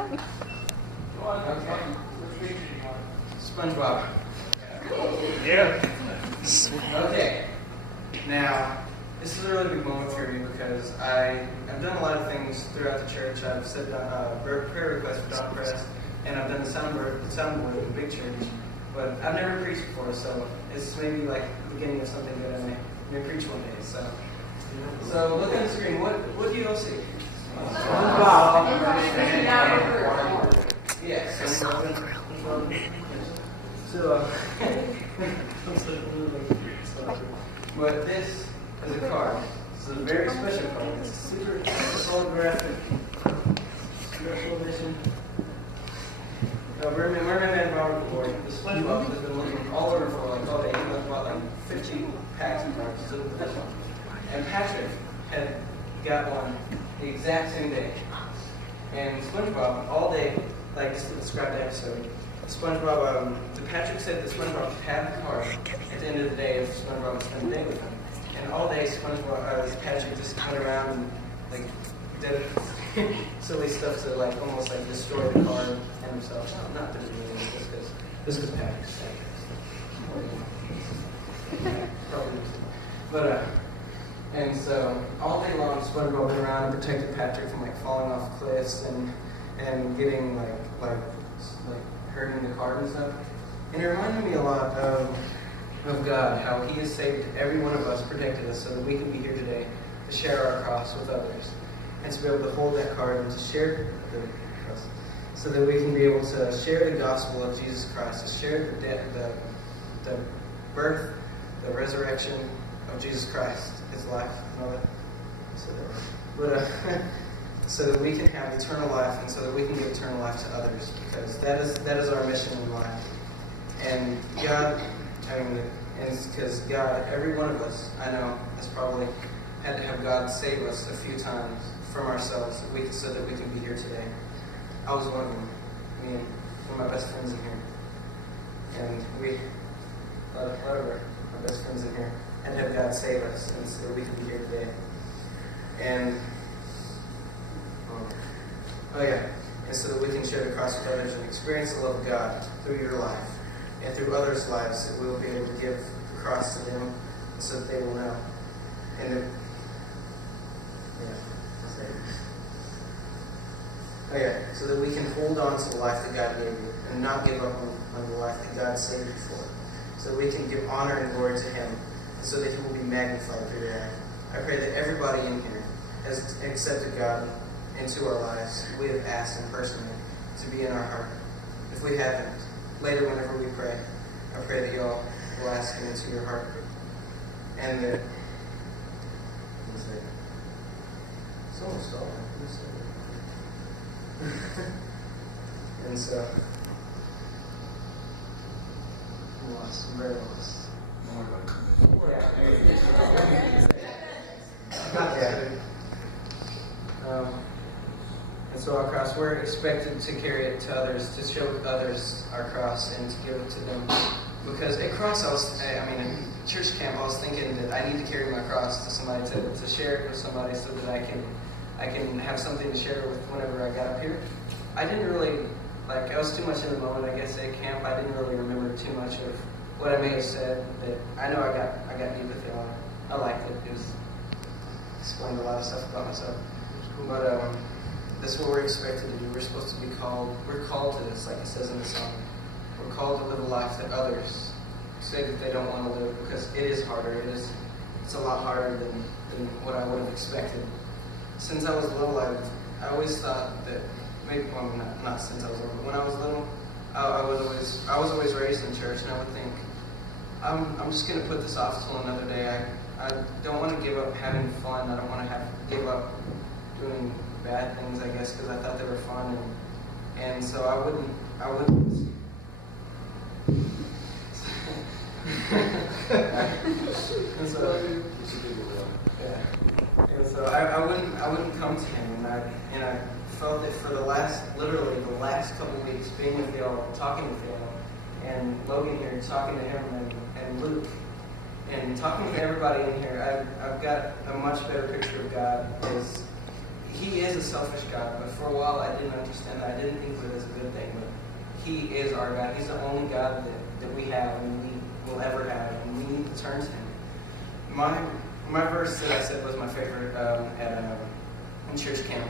Okay. SpongeBob. Yeah. Okay. Now, this is a really big moment for me because I've done a lot of things throughout the church. I've said prayer requests for Don Press, and I've done the soundboard in the big church. But I've never preached before, so it's maybe like the beginning of something that I may preach one day. So look on the screen. What do you all see? Yes. But this is a card. It's a very special card. It's a super holographic special edition. Merman Man Robert Board. The SpongeBob has been looking all over for like all day. He bought like 15 packs of cards. So this one. And Patrick had got one the exact same day. And SpongeBob all day, like just to describe the episode. SpongeBob, Patrick said that SpongeBob had the card at the end of the day if SpongeBob would spend the day with him. And all day Patrick just went around and like did silly stuff to like almost like destroy the card and himself. No, not that it really is, just because Patrick's probably. But and so all day long SpongeBob went around and protected Patrick from like falling off cliffs and getting like hurting the card and stuff. And it reminded me a lot of God, how He has saved every one of us, protected us so that we can be here today to share our cross with others. And to be able to hold that card and to share the cross so that we can be able to share the gospel of Jesus Christ, to share the death, the birth, the resurrection of Jesus Christ, His life, and all that. So that we can have eternal life, and so that we can give eternal life to others, because that is our mission in life. And God, and it's because God, every one of us, I know, has probably had to have God save us a few times from ourselves, so that we can be here today. I was one of them. Me and one of my best friends in here, and a lot of our best friends in here, had to have God save us, and so that we can be here today. And and so that we can share the cross with others and experience the love of God through your life and through others' lives, that we will be able to give the cross to them so that they will know. And so that we can hold on to the life that God gave you and not give up on the life that God saved you for. So that we can give honor and glory to Him, and so that He will be magnified through your life. I pray that everybody in here has accepted God into our lives. We have asked Him personally to be in our heart. If we haven't, later whenever we pray, I pray that y'all will ask Him into your heart. And that it's almost all. And so I'm lost. I'm very lost. And so our cross, we're expected to carry it to others, to show others our cross and to give it to them. Because at cross, in church camp, I was thinking that I need to carry my cross to somebody, to share it with somebody so that I can have something to share with whenever I got up here. I didn't really, I was too much in the moment, I guess, at camp. I didn't really remember too much of what I may have said. That I know I got deep with y'all. I liked it. It was explained a lot of stuff about myself. But that's what we're expected to do. We're supposed to be called. We're called to this, like it says in the song. We're called to live a life that others say that they don't want to live, because it is harder. It's a lot harder than what I would have expected. Since I was little, I always thought that maybe, well, not since I was little, but when I was little, I was always raised in church, and I would think, I'm just going to put this off till another day. I don't want to give up having fun. I don't want to give up doing bad things, I guess, because I thought they were fun, and so I wouldn't. And so I wouldn't come to Him, and I felt that for literally the last couple of weeks, being with y'all, talking with y'all, and Logan here, talking to him, and Luke, and talking to everybody in here, I've got a much better picture of God, as He is a selfish God, but for a while I didn't understand that. I didn't think of it as a good thing, but He is our God. He's the only God that we have and we will ever have, and we need to turn to Him. My verse that I said was my favorite in church camp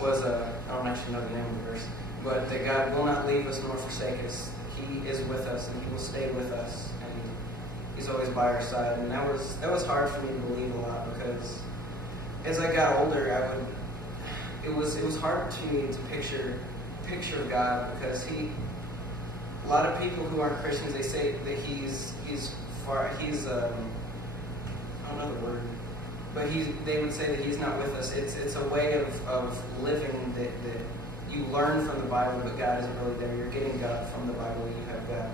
was, I don't actually know the name of the verse, but that God will not leave us nor forsake us. He is with us, and He will stay with us, and He's always by our side. And that was hard for me to believe a lot, because as I got older, it was hard to me to picture God, because a lot of people who aren't Christians, they say that he's I don't know the word, but they would say that He's not with us. It's a way of living that you learn from the Bible, but God isn't really there. You're getting God from the Bible. You have God.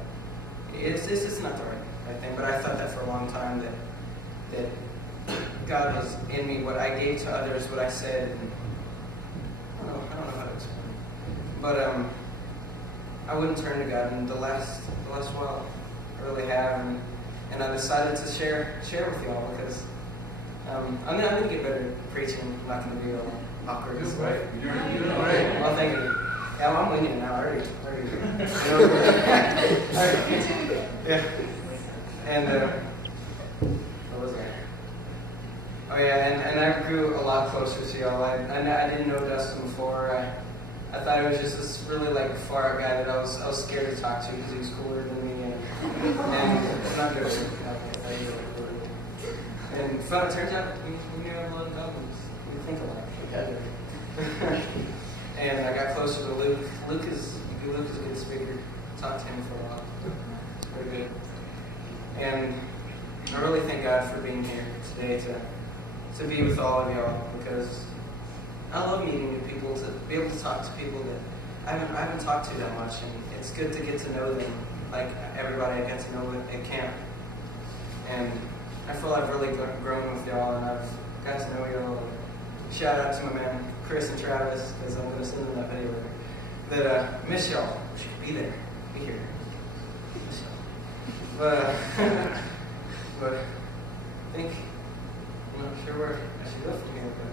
It's not the right thing, but I thought that for a long time, that God was in me. What I gave to others, what I said, and I don't know how to explain it. But I wouldn't turn to God, and the last while I really have, and I decided to share with y'all, because I'm going to get better at preaching. I'm not going to be all awkward. You're right. You're right. Well, thank you. Yeah, I'm winging it now. I already. Yeah. And what was that? Oh yeah, and I grew a lot closer to y'all. I didn't know Dustin before. I thought he was just this really far out guy that I was scared to talk to, because he was cooler than me, and it's not good. And it turns out we have a lot of commons. We think a lot together. And I got closer to Luke. Luke is a good speaker. Talked to him for a while. It's very good. And I really thank God for being here today to be with all of y'all, because I love meeting new people, to be able to talk to people that I haven't talked to that much, and it's good to get to know them like everybody I get to know at camp. And I feel I've really grown with y'all, and I've got to know y'all. Shout out to my man Chris and Travis, because I'm going to send them that video later. That miss y'all. Wish you could be there, be here. Miss y'all. But I think I'm not sure where I should go from here, but